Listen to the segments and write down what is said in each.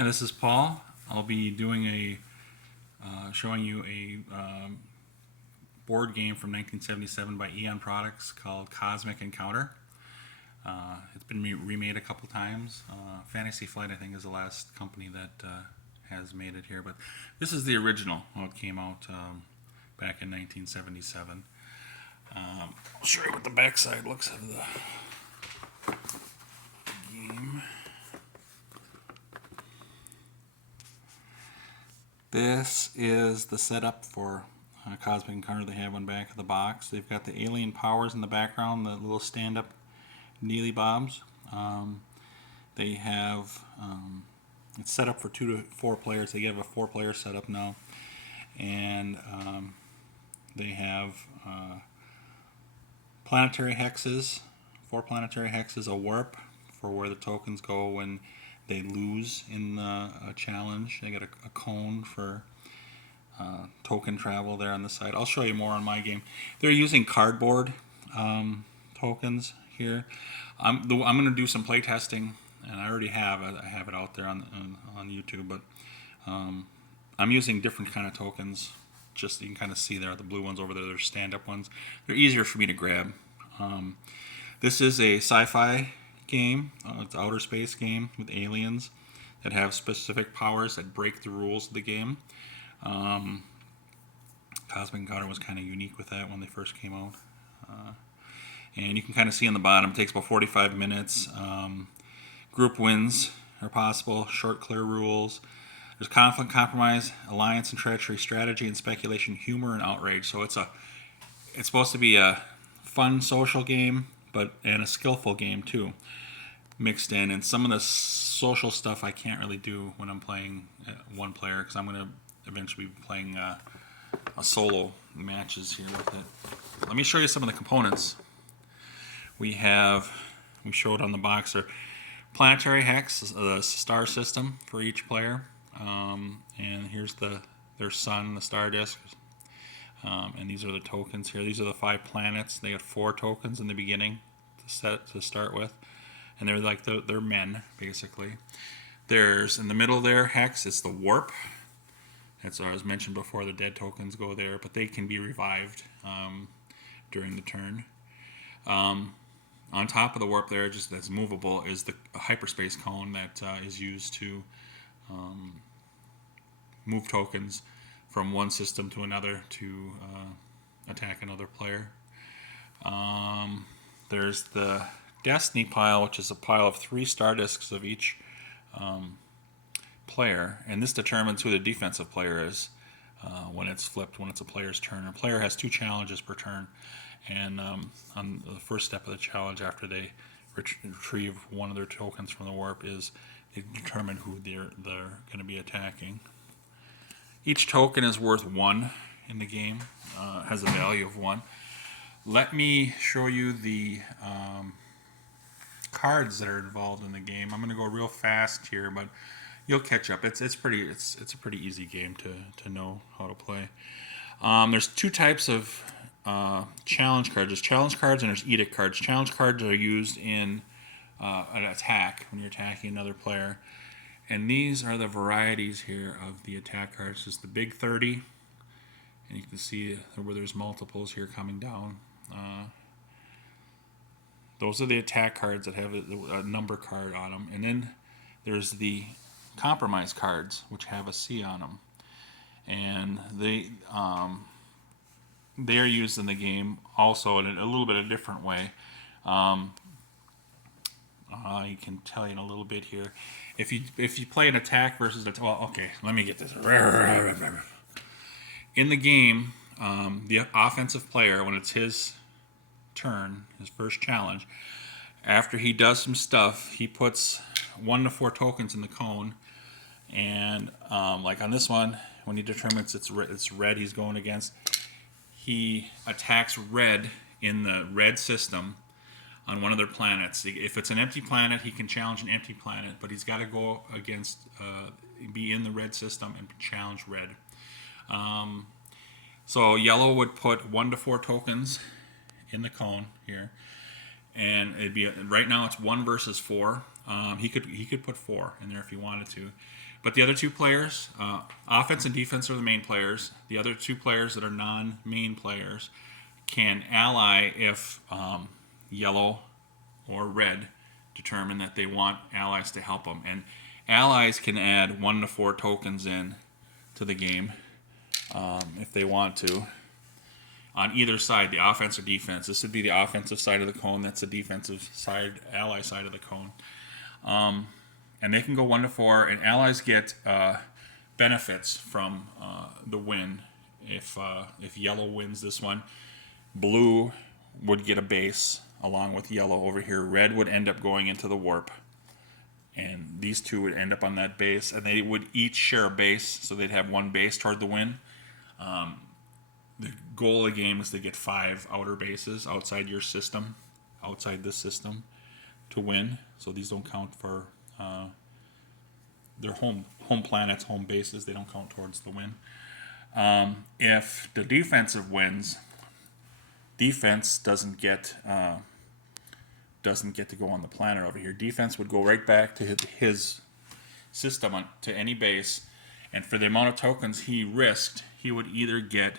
Hi, this is Paul. I'll be doing showing you a board game from 1977 by Eon Products called Cosmic Encounter. It's been remade a couple times. Fantasy Flight, I think, is the last company that has made it here, but this is the original. It came out back in 1977. I'll show you what the backside looks of the game. This is the setup for Cosmic Encounter. They have on back of the box. They've got the alien powers in the background, the little stand-up Neely Bobs. They have it's set up for 2 to 4 players. They have a 4-player setup now, and they have planetary hexes, 4 planetary hexes, a warp for where the tokens go when they lose in a challenge. They got a cone for token travel there on the side. I'll show you more on my game. They're using cardboard tokens here. I'm going to do some play testing, and I already have. I have it out there on YouTube, but I'm using different kind of tokens. Just you can kind of see there, the blue ones over there. They're stand-up ones. They're easier for me to grab. This is a sci-fi game. It's an outer space game with aliens that have specific powers that break the rules of the game. Cosmic Encounter was kind of unique with that when they first came out. And you can kind of see on the bottom, it takes about 45 minutes. Group wins are possible, short, clear rules. There's conflict, compromise, alliance and treachery, strategy and speculation, humor and outrage. So it's supposed to be a fun social game, and a skillful game too, mixed in. And some of the social stuff I can't really do when I'm playing one player, because I'm going to eventually be playing a solo matches here with it. Let me show you some of the components. We showed on the box are planetary hex, the star system for each player, and here's their sun, the star disk. And these are the tokens here. These are the 5 planets. They got 4 tokens in the beginning to start with, and they're like they're men basically. There's in the middle there hex. It's the warp. That's what I was mentioned before. The dead tokens go there, but they can be revived during the turn. On top of the warp there, just that's movable, is the hyperspace cone that is used to move tokens from one system to another to attack another player. There's the Destiny pile, which is a pile of 3 star discs of each player, and this determines who the defensive player is when it's flipped, when it's a player's turn. A player has 2 challenges per turn, and on the first step of the challenge, after they retrieve one of their tokens from the warp, is they determine who they're going to be attacking. Each token is worth 1 in the game, has a value of 1. Let me show you the cards that are involved in the game. I'm going to go real fast here, but you'll catch up. It's a pretty easy game to know how to play. There's 2 types of challenge cards. There's challenge cards and there's edict cards. Challenge cards are used in an attack when you're attacking another player. And these are the varieties here of the attack cards. This is the big 30, and you can see where there's multiples here coming down. Those are the attack cards that have a number card on them. And then there's the compromise cards, which have a C on them. And they are used in the game also in a little bit of a different way. I can tell you in a little bit here. If you play an attack versus okay, let me get this. In the game, the offensive player, when it's his turn, his first challenge, after he does some stuff, he puts 1 to 4 tokens in the cone, and like on this one, when he determines it's red he's going against, he attacks red in the red system on one of their planets. If it's an empty planet, he can challenge an empty planet, but he's got to go against, be in the red system and challenge red. So yellow would put 1 to 4 tokens in the cone here, and it'd be right now it's 1 versus 4. He could put 4 in there if he wanted to, but the other two players, offense and defense, are the main players. The other two players that are non-main players can ally if yellow or red determine that they want allies to help them, and allies can add 1 to 4 tokens in to the game if they want to. On either side, the offense or defense. This would be the offensive side of the cone. That's the defensive side, ally side of the cone. And they can go 1 to 4, and allies get benefits from the win. If yellow wins this one, blue would get a base along with yellow over here. Red would end up going into the warp, and these two would end up on that base, and they would each share a base, so they'd have 1 base toward the win. The goal of the game is to get 5 outer bases outside your system, outside this system, to win. So these don't count for their home planets, home bases. They don't count towards the win. If the defensive wins, defense doesn't get to go on the planet over here. Defense would go right back to his system to any base, and for the amount of tokens he risked, he would either get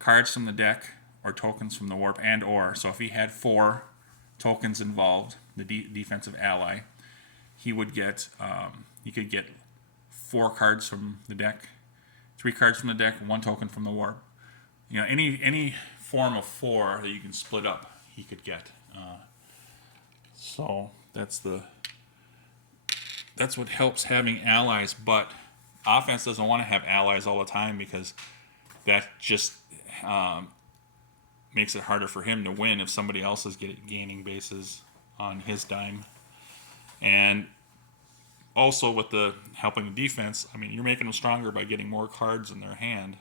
cards from the deck or tokens from the warp and or. So if he had 4 tokens involved, the defensive ally, he would get he could get 4 cards from the deck, 3 cards from the deck, 1 token from the warp. You know, any form of 4 that you can split up, he could get. So that's what helps having allies. But offense doesn't want to have allies all the time, because that just makes it harder for him to win if somebody else is gaining bases on his dime. And also with the helping the defense, I mean, you're making them stronger by getting more cards in their hand.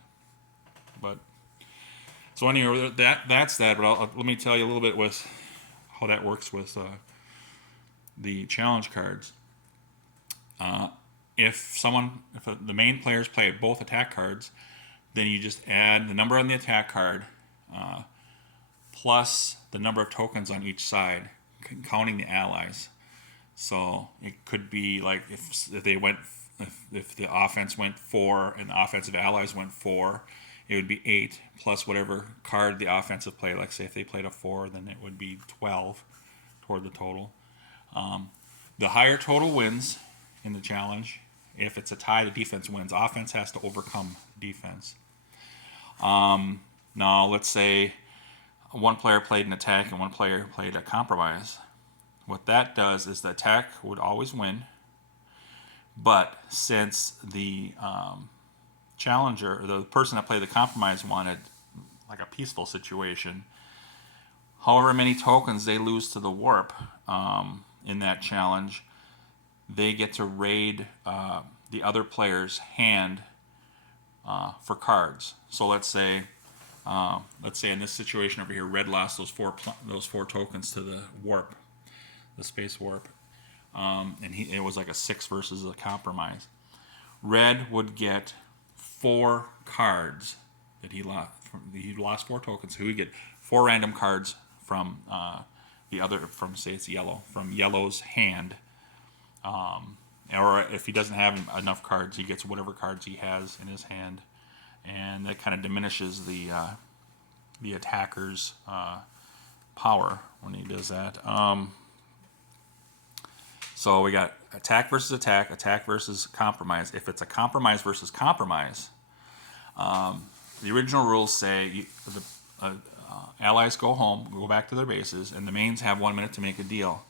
But so anyway, that's that. But let me tell you a little bit with how that works with the challenge cards. If the main players play both attack cards, then you just add the number on the attack card plus the number of tokens on each side, counting the allies. So it could be like if the offense went 4 and the offensive allies went 4, it would be 8 plus whatever card the offensive played. Like say if they played a 4, then it would be 12 toward the total. The higher total wins in the challenge. If it's a tie, the defense wins. Offense has to overcome defense. Now, let's say one player played an attack and one player played a compromise. What that does is the attack would always win, but since the challenger, or the person that played the compromise, wanted like a peaceful situation, however many tokens they lose to the warp in that challenge, they get to raid the other player's hand for cards. So let's say in this situation over here, red lost those four tokens to the warp, the space warp, and it was like a 6 versus a compromise. Red would get 4 cards that he lost. He lost 4 tokens, so he would get 4 random cards from from say it's yellow, from yellow's hand. Or if he doesn't have enough cards, he gets whatever cards he has in his hand, and that kind of diminishes the attacker's power when he does that. So we got attack versus attack versus compromise. If it's a compromise versus compromise, the original rules say the allies go home, go back to their bases, and the mains have 1 minute to make a deal.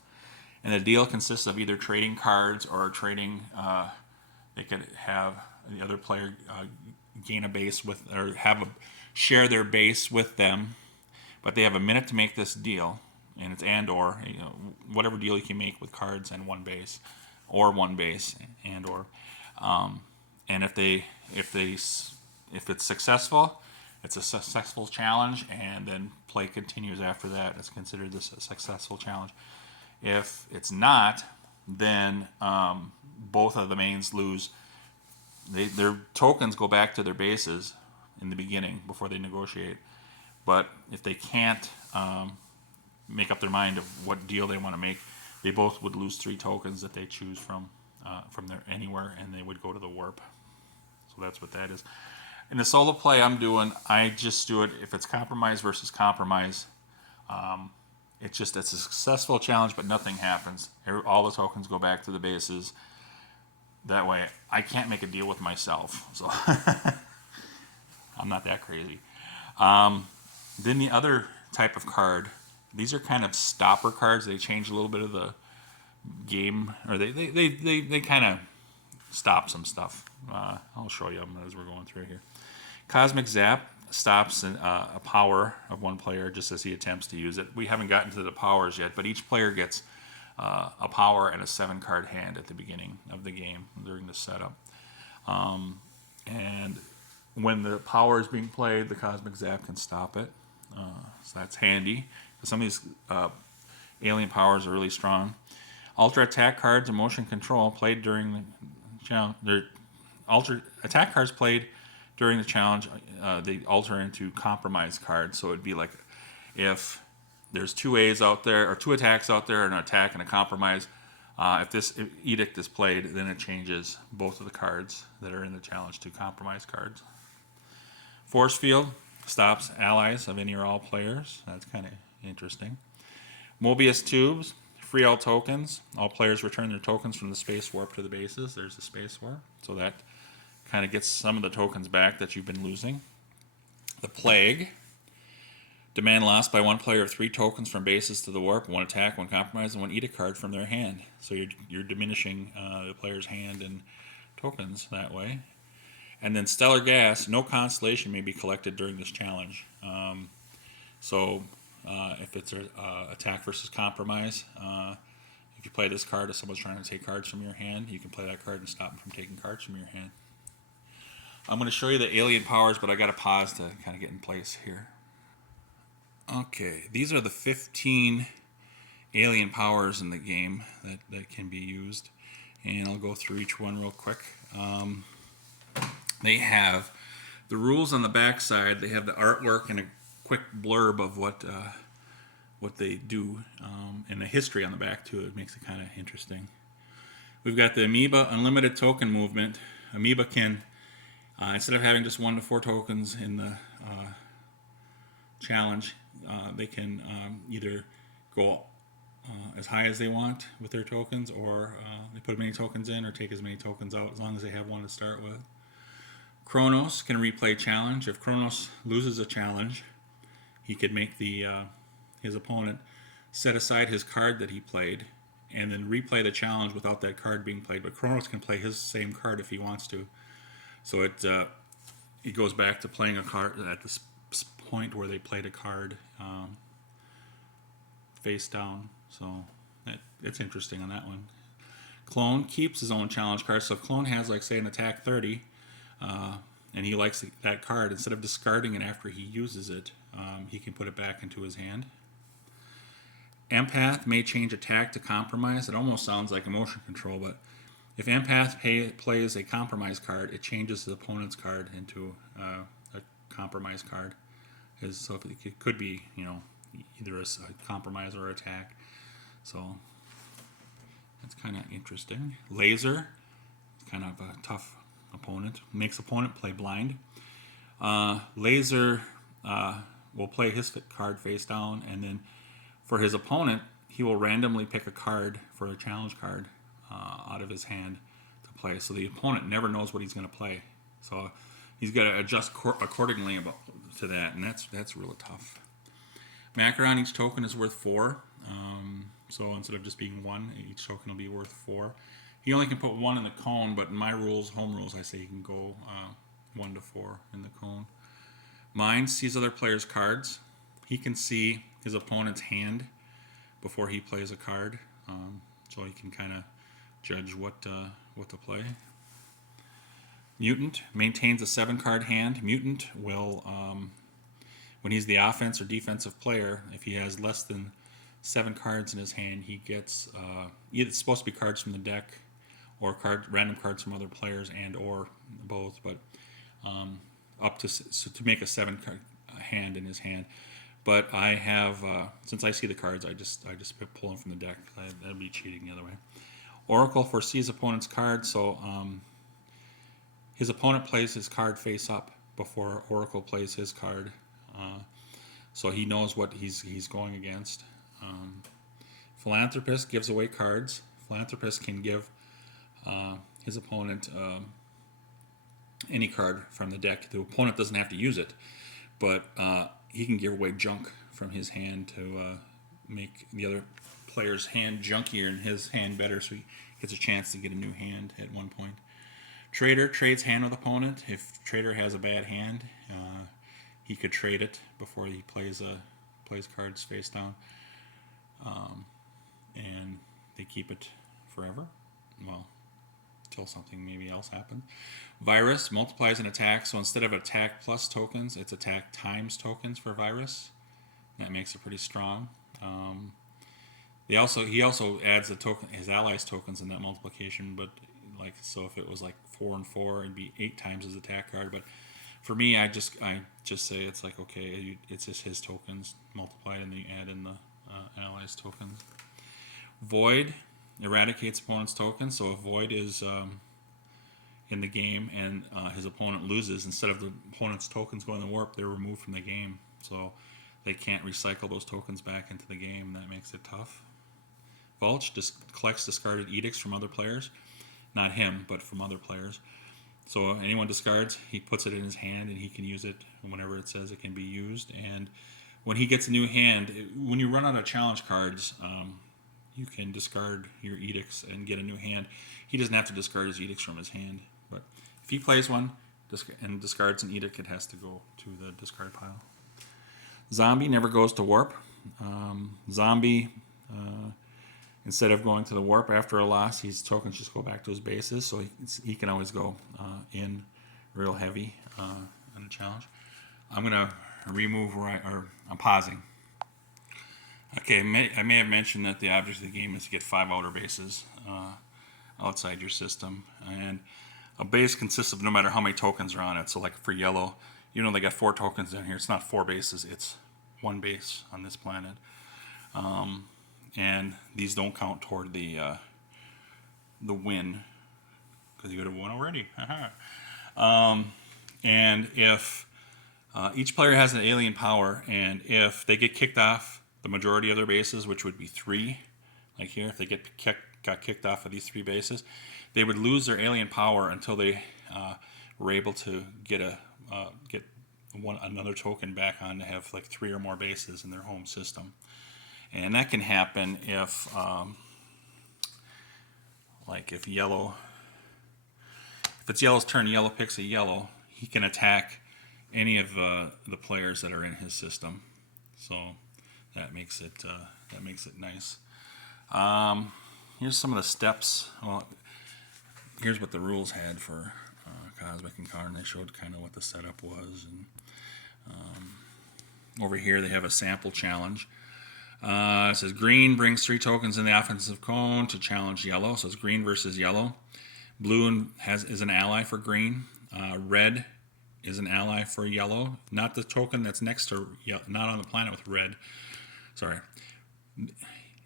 And the deal consists of either trading cards or trading. They could have the other player gain a base with, or share their base with them, but they have a minute to make this deal, and it's or whatever deal you can make with cards and 1 base, or 1 base and or, and if it's successful, it's a successful challenge, and then play continues after that. It's considered this a successful challenge. If it's not, then both of the mains lose. Their tokens go back to their bases in the beginning before they negotiate. But if they can't make up their mind of what deal they want to make, They both would lose 3 tokens that they choose from their anywhere, and they would go to the warp. So that's what that is. In the solo play I'm doing, I just do it if it's compromise versus compromise. It's just it's a successful challenge, but nothing happens. All the tokens go back to the bases. That way, I can't make a deal with myself. So I'm not that crazy. Then the other type of card, these are kind of stopper cards. They change a little bit of the game, or they kind of stop some stuff. I'll show you them as we're going through here. Cosmic Zap stops a power of one player just as he attempts to use it. We haven't gotten to the powers yet, but each player gets a power and a 7-card hand at the beginning of the game during the setup. And when the power is being played, the Cosmic Zap can stop it. So that's handy. Some of these alien powers are really strong. Ultra attack cards and motion control played during the challenge. Ultra attack cards played during the challenge, they alter into compromise cards. So it'd be like if there's 2 A's out there, or 2 attacks out there, an attack and a compromise. If this edict is played, then it changes both of the cards that are in the challenge to compromise cards. Force Field stops allies of any or all players. That's kind of interesting. Mobius Tubes free all tokens. All players return their tokens from the space warp to the bases. There's the space warp. So that kind of gets some of the tokens back that you've been losing. The Plague. Demand loss by one player of 3 tokens from bases to the warp, 1 attack, 1 compromise, and 1 edict card from their hand. So you're diminishing the player's hand and tokens that way. And then Stellar Gas, no constellation may be collected during this challenge. If it's an attack versus compromise, if you play this card, if someone's trying to take cards from your hand, you can play that card and stop them from taking cards from your hand. I'm going to show you the alien powers, but I got to pause to kind of get in place here. Okay, these are the 15 alien powers in the game that can be used, and I'll go through each one real quick. They have the rules on the back side. They have the artwork and a quick blurb of what they do, and the history on the back too. It makes it kind of interesting. We've got the Amoeba Unlimited Token Movement. Amoeba can, instead of having just 1 to 4 tokens in the challenge, they can either go as high as they want with their tokens, or they put as many tokens in or take as many tokens out, as long as they have 1 to start with. Kronos can replay challenge. If Kronos loses a challenge, he could make his opponent set aside his card that he played and then replay the challenge without that card being played. But Kronos can play his same card if he wants to. So it goes back to playing a card at this point where they played a card face down. So it's interesting on that one. Clone keeps his own challenge card. So if Clone has, like, say, an attack 30, and he likes that card, instead of discarding it after he uses it, he can put it back into his hand. Empath may change attack to compromise. It almost sounds like emotion control, but if Empath plays a compromise card, it changes the opponent's card into a compromise card. So it could be, either a compromise or attack. So it's kind of interesting. Laser, kind of a tough opponent. Makes opponent play blind. Laser will play his card face down, and then for his opponent, he will randomly pick a card for a challenge card out of his hand to play. So the opponent never knows what he's going to play. So he's got to adjust accordingly to that, and that's really tough. Macaron, each token is worth 4. So instead of just being 1, each token will be worth 4. He only can put 1 in the cone, but in my rules, home rules, I say he can go 1 to 4 in the cone. Mind sees other players' cards. He can see his opponent's hand before he plays a card, so he can kind of judge what to play. Mutant maintains a 7-card hand. Mutant will, when he's the offense or defensive player, if he has less than 7 cards in his hand, he gets it's supposed to be cards from the deck or random cards from other players and or both, but up to make a 7-card hand in his hand. But I have, since I see the cards, I just pull them from the deck. That'd be cheating the other way. Oracle foresees opponent's card, so his opponent plays his card face up before Oracle plays his card, so he knows what he's going against. Philanthropist gives away cards. Philanthropist can give his opponent any card from the deck. The opponent doesn't have to use it, but he can give away junk from his hand to make the other player's hand junkier and his hand better, so he gets a chance to get a new hand at one point. Trader trades hand with opponent. If trader has a bad hand, he could trade it before he plays cards face down, and they keep it forever. Well, until something maybe else happens. Virus multiplies an attack, so instead of attack plus tokens, it's attack times tokens for virus. That makes it pretty strong. He also adds the token, his allies' tokens in that multiplication, but so if it was 4 and 4, it'd be 8 times his attack card. But for me, I just say it's okay, it's just his tokens multiplied, and then you add in the allies' tokens. Void eradicates opponent's tokens, so if Void is in the game and his opponent loses, instead of the opponent's tokens going to warp, they're removed from the game, so they can't recycle those tokens back into the game. That makes it tough. Vulch collects discarded edicts from other players, not him, but from other players. So anyone discards, he puts it in his hand, and he can use it whenever it says it can be used. And when he gets a new hand, when you run out of challenge cards, you can discard your edicts and get a new hand. He doesn't have to discard his edicts from his hand, but if he plays one and discards an edict, it has to go to the discard pile. Zombie never goes to warp. Zombie, instead of going to the warp after a loss, his tokens just go back to his bases, so he can always go in real heavy on a challenge. I'm going to remove I'm pausing. Okay, I may have mentioned that the object of the game is to get 5 outer bases outside your system, and a base consists of no matter how many tokens are on it. So for yellow, they got 4 tokens in here. It's not 4 bases, it's 1 base on this planet. And these don't count toward the win, because you got a 1 already. And if each player has an alien power, and if they get kicked off the majority of their bases, which would be 3, like here, if they got kicked off of these 3 bases, they would lose their alien power until they were able to get another token back on to have 3 or more bases in their home system. And that can happen if it's yellow's turn, yellow picks a yellow, he can attack any of the players that are in his system. So that makes it nice. Here's some of the steps. Well, here's what the rules had for Cosmic Encounter, and they showed kind of what the setup was. And over here they have a sample challenge. It says green brings 3 tokens in the offensive cone to challenge yellow. So it's green versus yellow. Blue is an ally for green. Red is an ally for yellow. Not the token that's next to not on the planet with red. Sorry.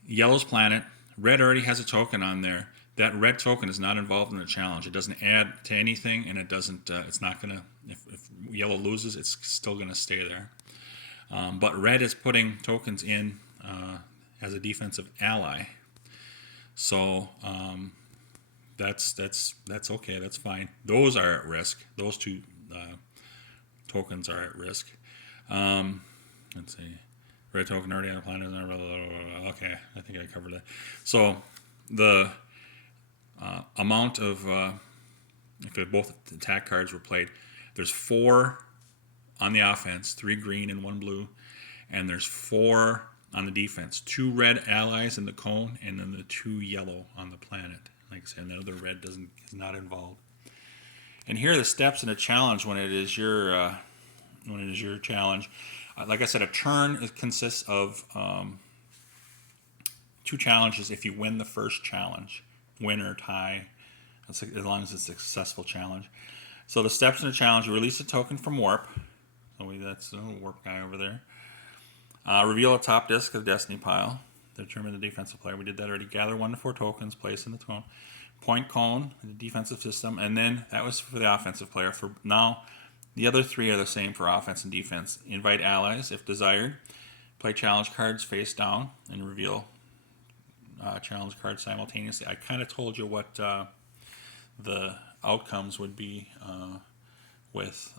Yellow's planet. Red already has a token on there. That red token is not involved in the challenge. It doesn't add to anything, and it doesn't. It's not gonna. If yellow loses, it's still gonna stay there. But red is putting tokens in as a defensive ally. So that's okay. That's fine. Those are at risk. Those 2 tokens are at risk. Let's see. Red token already on the planet. Okay, I think I covered that. So the amount of if both attack cards were played, there's 4 on the offense, 3 green and 1 blue, and there's 4 on the defense, 2 red allies in the cone, and then the 2 yellow on the planet. Like I said, the other red is not involved. And here are the steps in a challenge when it is your challenge. Like I said, a turn consists of 2 challenges. If you win the first challenge, win or tie, as long as it's a successful challenge. So the steps in a challenge: you release a token from warp. So that's a warp guy over there. Reveal a top disc of the Destiny pile. Determine the defensive player. We did that already. Gather 1 to 4 tokens. Place in the cone. Point cone, the defensive system. And then that was for the offensive player. For now, the other 3 are the same for offense and defense. Invite allies if desired. Play challenge cards face down and reveal challenge cards simultaneously. I kind of told you what the outcomes would be with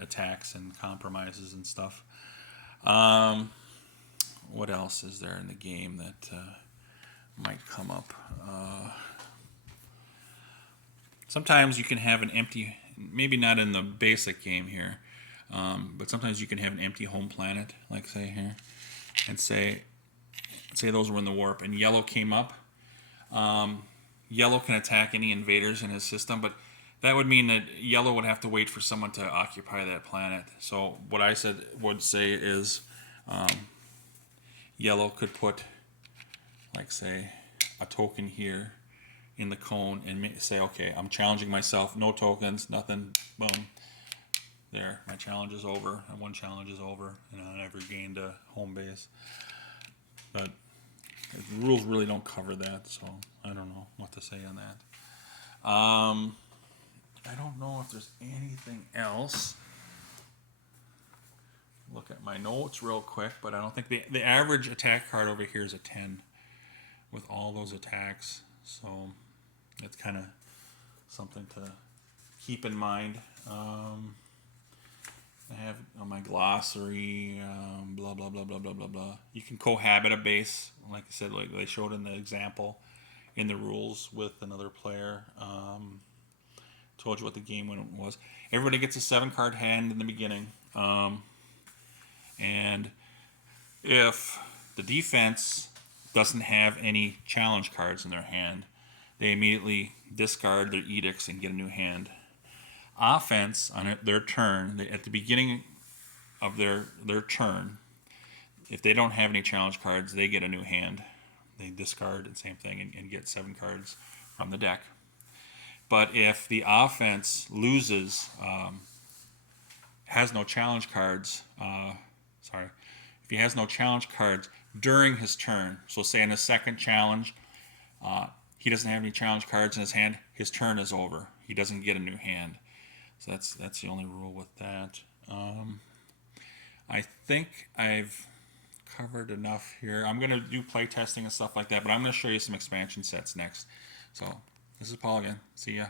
attacks and compromises and stuff. What else is there in the game that might come up? Sometimes you can have an empty, maybe not in the basic game here, but sometimes you can have an empty home planet, like say here, and say those were in the warp, and yellow came up. Yellow can attack any invaders in his system, but that would mean that yellow would have to wait for someone to occupy that planet. So what I would say is yellow could put, like say, a token here in the cone and say, okay, I'm challenging myself, no tokens, nothing, boom. There, my challenge is over, and 1 challenge is over, and I never gained a home base. But the rules really don't cover that, so I don't know what to say on that. I don't know if there's anything else. Look at my notes real quick, but I don't think the average attack card over here is a 10 with all those attacks. So that's kind of something to keep in mind. I have on my glossary, blah, blah, blah, blah, blah, blah, blah. You can cohabit a base, like I said, like they showed in the example in the rules with another player. Told you what the game was. Everybody gets a 7-card hand in the beginning. And if the defense doesn't have any challenge cards in their hand, they immediately discard their edicts and get a new hand. Offense, on their turn, at the beginning of their turn, if they don't have any challenge cards, they get a new hand. They discard the same thing and get 7 cards from the deck. But if the offense loses, has no challenge cards, if he has no challenge cards during his turn, so say in his second challenge, he doesn't have any challenge cards in his hand, his turn is over. He doesn't get a new hand. So that's the only rule with that. I think I've covered enough here. I'm going to do play testing and stuff like that, but I'm going to show you some expansion sets next. So this is Paul again. See ya.